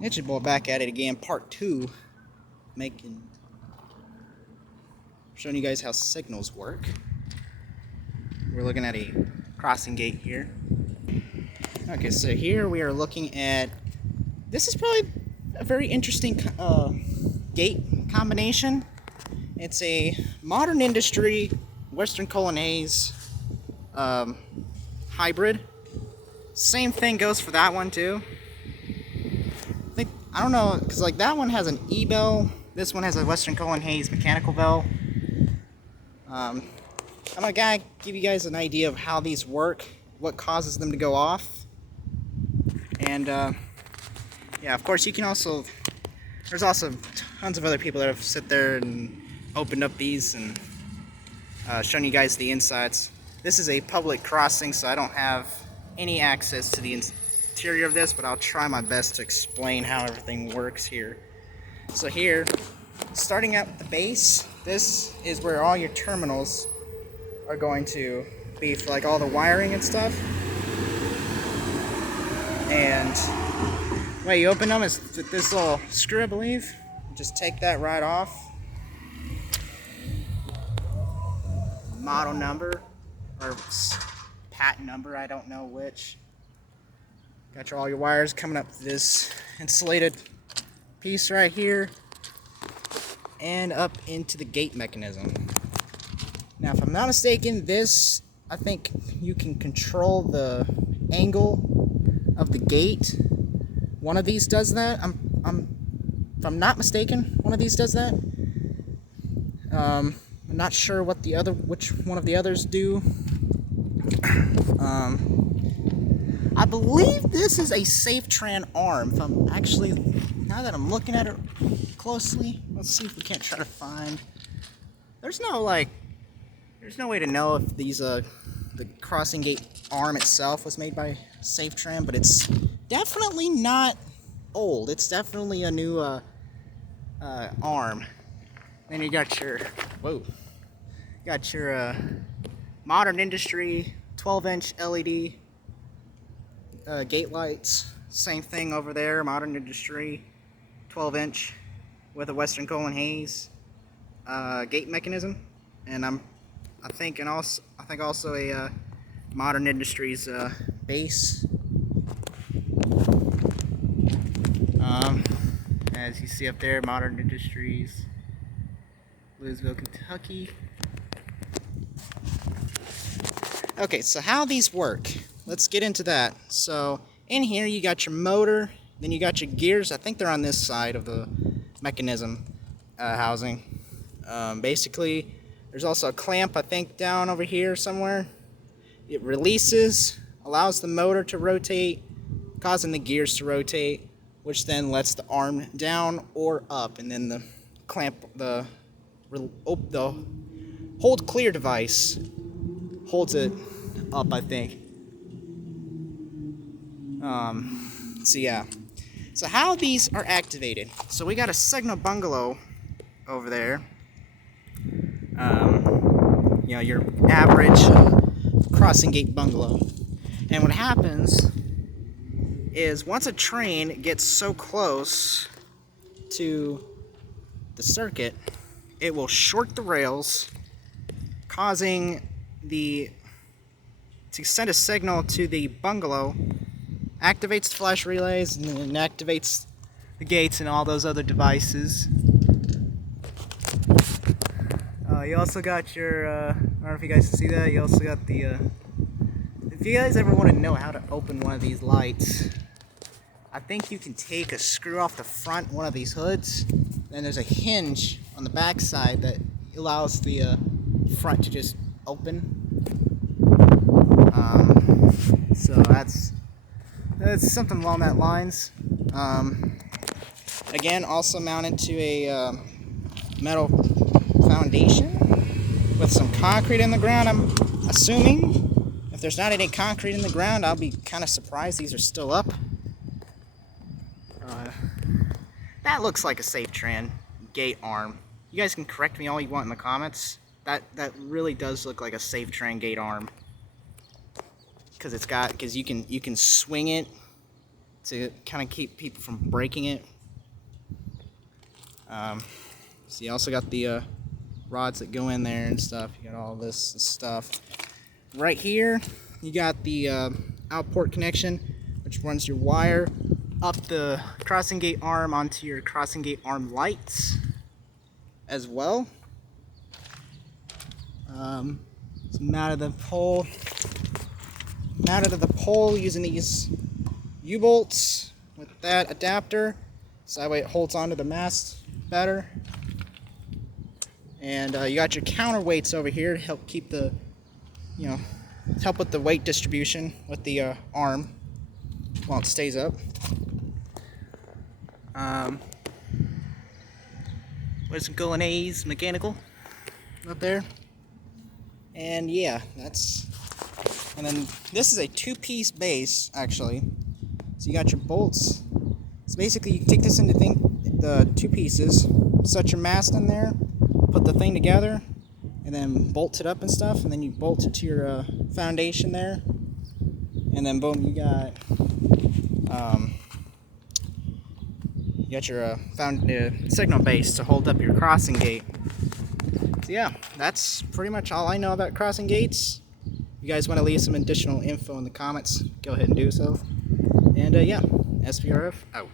It's your boy back at it again, part 2, showing you guys how signals work. We're looking at a crossing gate here. Okay, so here we are looking at, this is probably a very interesting gate combination. It's a modern industry, Western Cullen Hayes hybrid. Same thing goes for that one too. I don't know, because like that one has an E-bell, this one has a Western Cullen Hayes mechanical bell. I'm gonna give you guys an idea of how these work, what causes them to go off, and yeah, of course you can also, there's also tons of other people that have sit there and opened up these and shown you guys the insides. This is a public crossing, so I don't have any access to the interior of this, but I'll try my best to explain how everything works here. So here, starting at the base, this is where all your terminals are going to be for like all the wiring and stuff. And the way you open them is with this little screw, I believe. Just take that right off. Model number or patent number, I don't know which. Got all your wires coming up to this insulated piece right here and up into the gate mechanism. Now, if I'm not mistaken, this, I think you can control the angle of the gate. One of these does that. If I'm not mistaken, one of these does that. I'm not sure what which one of the others do. I believe this is a SafeTran arm. If I'm actually, now that I'm looking at it closely, let's see if we can't try to find. There's no way to know if these the crossing gate arm itself was made by SafeTran, but it's definitely not old. It's definitely a new arm. Then you got your modern industry 12-inch LED gate lights. Same thing over there, modern industry 12-inch with a Western Cullen Hayes gate mechanism, and I think also a modern industries base. As you see up there, modern industries, Louisville, Kentucky. Okay, so how these work, let's get into that. So in here you got your motor, then you got your gears. I think they're on this side of the mechanism housing. Basically, there's also a clamp, I think, down over here somewhere. It releases, allows the motor to rotate, causing the gears to rotate, which then lets the arm down or up, and then the clamp, the hold clear device holds it up, I think. So yeah. So how these are activated. So we got a signal bungalow over there. You know, your average crossing gate bungalow. And what happens is once a train gets so close to the circuit, it will short the rails, causing to send a signal to the bungalow, activates the flash relays, and then activates the gates and all those other devices. You also got your, I don't know if you guys can see that, you also got the, if you guys ever want to know how to open one of these lights, I think you can take a screw off the front one of these hoods, then there's a hinge on the back side that allows the front to just open. So that's something along that lines. Again, also mounted to a metal foundation with some concrete in the ground. I'm assuming if there's not any concrete in the ground, I'll be kind of surprised these are still up. That looks like a SafeTran gate arm. You guys can correct me all you want in the comments. That really does look like a SafeTran gate arm, because you can swing it to kind of keep people from breaking it. So you also got the rods that go in there and stuff. You got all this stuff. Right here, you got the out port connection, which runs your wire up the crossing gate arm onto your crossing gate arm lights as well. It's mounted to the pole using these U-bolts with that adapter, so that way it holds onto the mast better. And you got your counterweights over here to help keep the, help with the weight distribution with the arm while it stays up. Western Cullen Hayes mechanical up there. And yeah, and then this is a two-piece base actually. So you got your bolts. So basically you take this into the two pieces, set your mast in there, put the thing together, and then bolt it up and stuff, and then you bolt it to your foundation there, and then boom, you got your signal base to hold up your crossing gate. So yeah, that's pretty much all I know about crossing gates. If you guys want to leave some additional info in the comments, go ahead and do so. And yeah, SWRF out.